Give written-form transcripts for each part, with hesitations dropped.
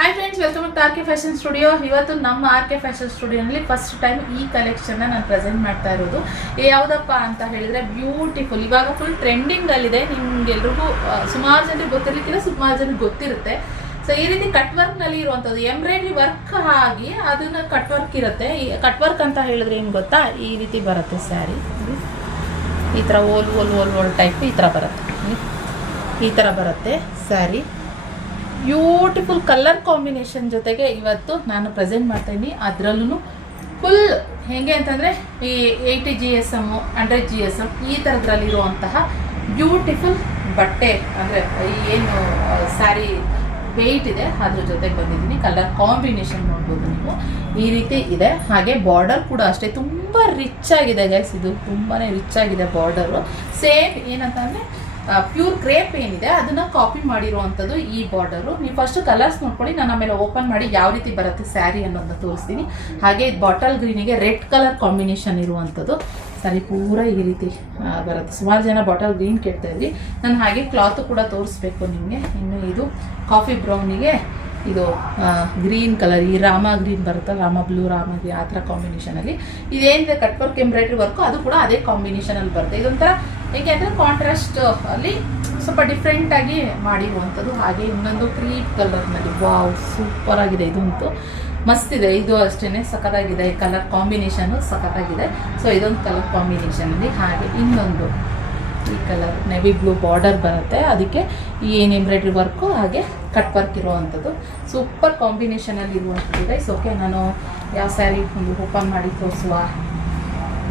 Hi friends, welcome to R K fashion studio. ಇವತ್ತು ನಮ್ಮ R K fashion ಸ್ಟುಡಿಯೋನಲ್ಲಿ first time ಈ ಕಲೆಕ್ಷನ್ನ ನಾನು ಪ್ರೆಸೆಂಟ್ ಮಾಡ್ತಾ ಇರೋದು. ಯಾವುದಪ್ಪ ಅಂತ ಹೇಳಿದ್ರೆ ಬ್ಯೂಟಿಫುಲ್, ಇವಾಗ ಫುಲ್ ಟ್ರೆಂಡಿಂಗಲ್ಲಿದೆ. ನಿಮ್ಗೆಲ್ರಿಗೂ ಸುಮಾರು ಜನರಿಗೆ ಗೊತ್ತಿರಲಿಕ್ಕಿಲ್ಲ, ಸುಮಾರು ಜನರಿಗೆ ಗೊತ್ತಿರುತ್ತೆ. ಸೊ ಈ ರೀತಿ ಕಟ್ ವರ್ಕ್ನಲ್ಲಿ ಇರುವಂಥದ್ದು ಎಂಬ್ರಾಯ್ಡ್ರಿ ವರ್ಕ್ ಆಗಿ ಅದನ್ನ ಕಟ್ ವರ್ಕ್ ಇರುತ್ತೆ. ಕಟ್ ವರ್ಕ್ ಅಂತ ಹೇಳಿದ್ರೆ ಏನು ಗೊತ್ತಾ, ಈ ರೀತಿ ಬರುತ್ತೆ ಸ್ಯಾರಿ. ಈ ಥರ ಓಲ್ ಓಲ್ ಓಲ್ ಓಲ್ ಟೈಪ್ ಈ ಥರ ಬರುತ್ತೆ. ಈ ಥರ ಬರುತ್ತೆ ಸ್ಯಾರಿ. ಬ್ಯೂಟಿಫುಲ್ ಕಲರ್ ಕಾಂಬಿನೇಷನ್ ಜೊತೆಗೆ ಇವತ್ತು ನಾನು ಪ್ರೆಸೆಂಟ್ ಮಾಡ್ತಾಯಿದ್ದೀನಿ. ಅದರಲ್ಲೂ ಫುಲ್ ಹೇಗೆ ಅಂತಂದರೆ ಈ 80 GSM 100 GSM ಈ ಥರದ್ರಲ್ಲಿರುವಂತಹ ಬ್ಯೂಟಿಫುಲ್ ಬಟ್ಟೆ, ಅಂದರೆ ಏನು ಸ್ಯಾರಿ ವೆಯ್ಟ್ ಇದೆ ಅದ್ರ ಜೊತೆಗೆ ಬಂದಿದ್ದೀನಿ. ಕಲರ್ ಕಾಂಬಿನೇಷನ್ ನೋಡ್ಬೋದು ನೀವು, ಈ ರೀತಿ ಇದೆ. ಹಾಗೆ ಬಾರ್ಡರ್ ಕೂಡ ಅಷ್ಟೇ ತುಂಬ ರಿಚ್ ಆಗಿದೆ ಗೈಸ್. ಇದು ತುಂಬಾ ರಿಚ್ ಆಗಿದೆ ಬಾರ್ಡರು. ಸೇಮ್ ಏನಂತಂದರೆ ಪ್ಯೂರ್ ಕ್ರೇಪ್ ಏನಿದೆ ಅದನ್ನು ಕಾಪಿ ಮಾಡಿರುವಂಥದ್ದು ಈ ಬಾರ್ಡರು. ನೀವು ಫಸ್ಟ್ ಕಲರ್ಸ್ ನೋಡ್ಕೊಳ್ಳಿ, ನಾನು ಆಮೇಲೆ ಓಪನ್ ಮಾಡಿ ಯಾವ ರೀತಿ ಬರುತ್ತೆ ಸ್ಯಾರಿ ಅನ್ನೋದನ್ನ ತೋರಿಸ್ತೀನಿ. ಹಾಗೆ ಬಾಟಲ್ ಗ್ರೀನಿಗೆ ರೆಡ್ ಕಲರ್ ಕಾಂಬಿನೇಷನ್ ಇರುವಂಥದ್ದು ಸ್ಯಾರಿ ಪೂರ ಈ ರೀತಿ ಬರುತ್ತೆ. ಸುಮಾರು ಜನ ಬಾಟಲ್ ಗ್ರೀನ್ ಕೇಳ್ತಾ ಇದ್ರಿ, ನಾನು ಹಾಗೆ ಕ್ಲಾತು ಕೂಡ ತೋರಿಸ್ಬೇಕು ನಿಮಗೆ. ಇನ್ನು ಇದು ಕಾಫಿ ಬ್ರೌನಿಗೆ ಇದು ಗ್ರೀನ್ ಕಲರ್, ಈ ರಾಮ ಗ್ರೀನ್ ಬರುತ್ತೆ, ರಾಮ ಬ್ಲೂ, ರಾಮ ಗ್ರೀನ್ ಆ ಥರ ಕಾಂಬಿನೇಷನಲ್ಲಿ ಇದೇನಿದೆ ಕಟ್ ವರ್ಕ್ ಎಂಬ್ರಾಯ್ಡ್ರಿ ವರ್ಕು ಅದು ಕೂಡ ಅದೇ ಕಾಂಬಿನೇಷನಲ್ಲಿ ಬರುತ್ತೆ. ಇದೊಂಥರ ಹೇಗೆ ಅಂದರೆ ಕಾಂಟ್ರಾಸ್ಟ್ ಅಲ್ಲಿ ಸ್ವಲ್ಪ ಡಿಫ್ರೆಂಟಾಗಿ ಮಾಡಿರುವಂಥದ್ದು. ಹಾಗೆ ಇನ್ನೊಂದು ಕ್ರೀಮ್ ಕಲರ್ನಲ್ಲಿ, ವಾವ್ ಸೂಪರ್ ಆಗಿದೆ, ಇದಂತೂ ಮಸ್ತಿದೆ. ಇದು ಅಷ್ಟೇ ಸಖತ್ತಾಗಿದೆ, ಕಲರ್ ಕಾಂಬಿನೇಷನು ಸಖತ್ತಾಗಿದೆ. ಸೊ ಇದೊಂದು ಕಲರ್ ಕಾಂಬಿನೇಷನಲ್ಲಿ. ಹಾಗೆ ಇನ್ನೊಂದು ಈ ಕಲರ್ ನೆವಿ ಬ್ಲೂ ಬಾರ್ಡರ್ ಬರುತ್ತೆ, ಅದಕ್ಕೆ ಏನು ಎಂಬ್ರಾಯ್ಡ್ರಿ ವರ್ಕು ಹಾಗೆ ಕಟ್ ವರ್ಕ್ ಇರುವಂಥದ್ದು ಸೂಪರ್ ಕಾಂಬಿನೇಷನಲ್ಲಿ ಇರುವಂಥದ್ದು ಗೈಸ್. ಓಕೆ, ನಾನು ಯಾವ ಸ್ಯಾರಿ ಒಂದು ಓಪನ್ ಮಾಡಿ ತೋರಿಸುವ.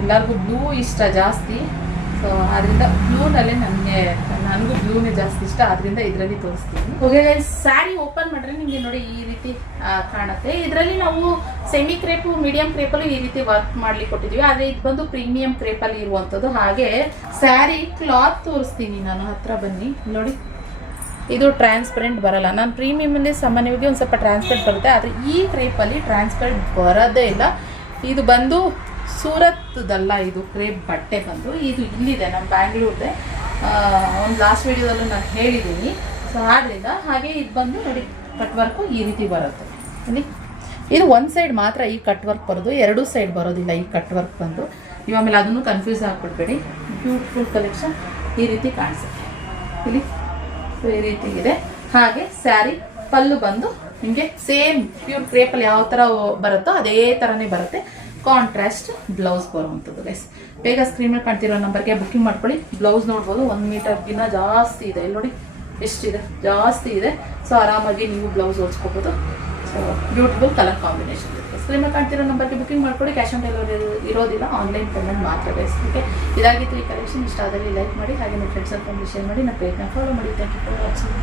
ಎಲ್ಲರಿಗೂ ಬ್ಲೂ ಇಷ್ಟ ಜಾಸ್ತಿ, ಸೊ ಅದರಿಂದ ಬ್ಲೂನಲ್ಲೇ ನನಗೂ ಬ್ಲೂನೇ ಜಾಸ್ತಿ ಇಷ್ಟ, ಅದರಿಂದ ಇದರಲ್ಲಿ ತೋರಿಸ್ತೀನಿ. ಓಕೆ ಗೈಸ್, ಸ್ಯಾರಿ ಓಪನ್ ಮಾಡಿದ್ರೆ ನಿಮಗೆ ನೋಡಿ ಈ ರೀತಿ ಕಾಣುತ್ತೆ. ಇದರಲ್ಲಿ ನಾವು ಸೆಮಿ ಕ್ರೇಪು, ಮೀಡಿಯಂ ಕ್ರೇಪಲ್ಲೂ ಈ ರೀತಿ ವರ್ಕ್ ಮಾಡ್ಲಿಕ್ಕೆ ಕೊಟ್ಟಿದ್ದೀವಿ. ಆದರೆ ಇದು ಬಂದು ಪ್ರೀಮಿಯಂ ಕ್ರೇಪಲ್ಲಿ ಇರುವಂಥದ್ದು. ಹಾಗೆ ಸ್ಯಾರಿ ಕ್ಲಾತ್ ತೋರಿಸ್ತೀನಿ ನಾನು, ಹತ್ರ ಬನ್ನಿ ನೋಡಿ. ಇದು ಟ್ರಾನ್ಸ್ಪರೆಂಟ್ ಬರಲ್ಲ. ನಾನು ಪ್ರೀಮಿಯಮಲ್ಲಿ ಸಾಮಾನ್ಯವಾಗಿ ಒಂದು ಸ್ವಲ್ಪ ಟ್ರಾನ್ಸ್ಪರೆಂಟ್ ಬರುತ್ತೆ, ಆದರೆ ಈ ಕ್ರೇಪಲ್ಲಿ ಟ್ರಾನ್ಸ್ಪರೆಂಟ್ ಬರೋದೇ ಇಲ್ಲ. ಇದು ಬಂದು ಸೂರತ್ದಲ್ಲ, ಇದು ಕ್ರೇಪ್ ಬಟ್ಟೆ ಬಂದು ಇದು ಇಲ್ಲಿದೆ ನಮ್ಮ ಬ್ಯಾಂಗ್ಳೂರ್ದೆ. ಒಂದು ಲಾಸ್ಟ್ ವಿಡಿಯೋದಲ್ಲೂ ನಾನು ಹೇಳಿದ್ದೀನಿ. ಸೊ ಆದ್ದರಿಂದ ಹಾಗೆ ಇದು ಬಂದು ನೋಡಿ ಕಟ್ ವರ್ಕು ಈ ರೀತಿ ಬರುತ್ತೆ. ಇಲ್ಲಿ ಇದು ಒಂದು ಸೈಡ್ ಮಾತ್ರ ಈ ಕಟ್ ವರ್ಕ್ ಬರೋದು, ಎರಡೂ ಸೈಡ್ ಬರೋದಿಲ್ಲ ಈ ಕಟ್ ವರ್ಕ್ ಬಂದು. ನೀವು ಆಮೇಲೆ ಅದನ್ನು ಕನ್ಫ್ಯೂಸ್ ಆಗಿಬಿಡ್ಬೇಡಿ. ಬ್ಯೂಟಿಫುಲ್ ಕಲೆಕ್ಷನ್ ಈ ರೀತಿ ಕಾಣಿಸುತ್ತೆ ಇಲ್ಲಿ. ಸೊ ಈ ರೀತಿ ಇದೆ. ಹಾಗೆ ಸ್ಯಾರಿ ಪಲ್ಲು ಬಂದು ನಿಮಗೆ ಸೇಮ್ ಪ್ಯೂರ್ ಕ್ರೇಪಲ್ಲಿ ಯಾವ ಥರ ಬರುತ್ತೋ ಅದೇ ಥರನೇ ಬರುತ್ತೆ. ಕಾಂಟ್ರಾಸ್ಟ್ ಬ್ಲೌಸ್ ಬರುವಂಥದ್ದು ಗೈಸ್. ಬೇಗ ಸ್ಕ್ರೀನ್ ಮೇಲೆ ಕಾಣ್ತಿರೋ ನಂಬರ್ಗೆ ಬುಕ್ಕಿಂಗ್ ಮಾಡ್ಕೊಳ್ಳಿ. ಬ್ಲೌಸ್ ನೋಡ್ಬೋದು 1 ಮೀಟರ್ಗಿನ್ನ ಜಾಸ್ತಿ ಇದೆ. ಇಲ್ಲಿ ನೋಡಿ ಎಷ್ಟಿದೆ, ಜಾಸ್ತಿ ಇದೆ. ಸೊ ಆರಾಮಾಗಿ ನೀವು ಬ್ಲೌಸ್ ಹೊಲ್ಸ್ಕೋಬೋದು. ಸೊ ಬ್ಯೂಟಿಫುಲ್ ಕಲರ್ ಕಾಂಬಿನೇಷನ್ ಇದೆ. ಸ್ಕ್ರೀನ್ ಮೇಲೆ ಕಾಣ್ತಿರೋ ನಂಬರ್ಗೆ ಬುಕ್ಕಿಂಗ್ ಮಾಡ್ಕೊಳ್ಳಿ. ಕ್ಯಾಶ್ ಆನ್ ಡೆಲಿವರಿ ಇರೋದಿಲ್ಲ, ಆನ್ಲೈನ್ ಪೇಮೆಂಟ್ ಮಾತ್ರ ಗೈಸ್. ಓಕೆ, ಇದಾಗಿತ್ತು ಈ ಕಲೆಕ್ಷನ್. ಇಷ್ಟ ಆದಲ್ಲಿ ಲೈಕ್ ಮಾಡಿ, ಹಾಗೆ ನಿಮ್ಮ ಫ್ರೆಂಡ್ಸ್ ಅಂಡ್ ಫ್ಯಾಮಿಲಿ ಶೇರ್ ಮಾಡಿ, ನನ್ನ ಪೇಜ್ನ ಫಾಲೋ ಮಾಡಿ. Thank you for watching.